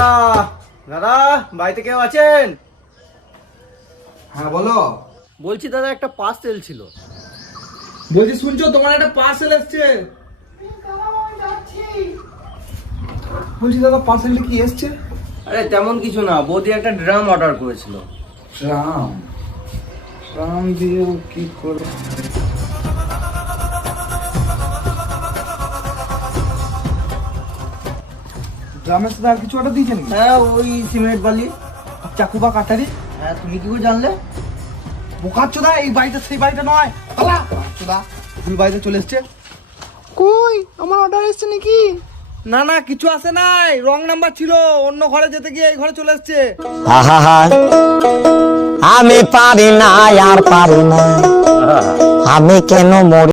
দাদা দাদা বাড়িতে কেউ আছেন? হ্যাঁ বলো। বলছি দাদা একটা পার্সেল ছিল। বলছি শুনছো, তোমার একটা পার্সেল এসছে। বলছি দাদা পার্সেলটা কি এসছে? আরে তেমন কিছু না, বৌদি একটা ড্রাম অর্ডার করেছিল। ড্রাম? ড্রাম দিয়েও কি করে? ড্রামের সাথে আর কিছু অর্ডার দিয়েছেন? হ্যাঁ ওই সিমেন্ট বালি। চাকু বা কাটারি? হ্যাঁ তুমি কি করে জানলে? বোকাচ্চোদা, এই বাড়িটা সেই বাড়িটা নয়। পালা বোকাচ্চোদা, ভুল বাড়িতে চলে এসছে। কই আমার অর্ডার এসছে নাকি? না না কিছু আসে নাই, রং নাম্বার ছিল, অন্য ঘরে যেতে গিয়ে এই ঘরে চলে এসছে। আহা, আমি পারি না আর পারি না, আমি কেন মরি।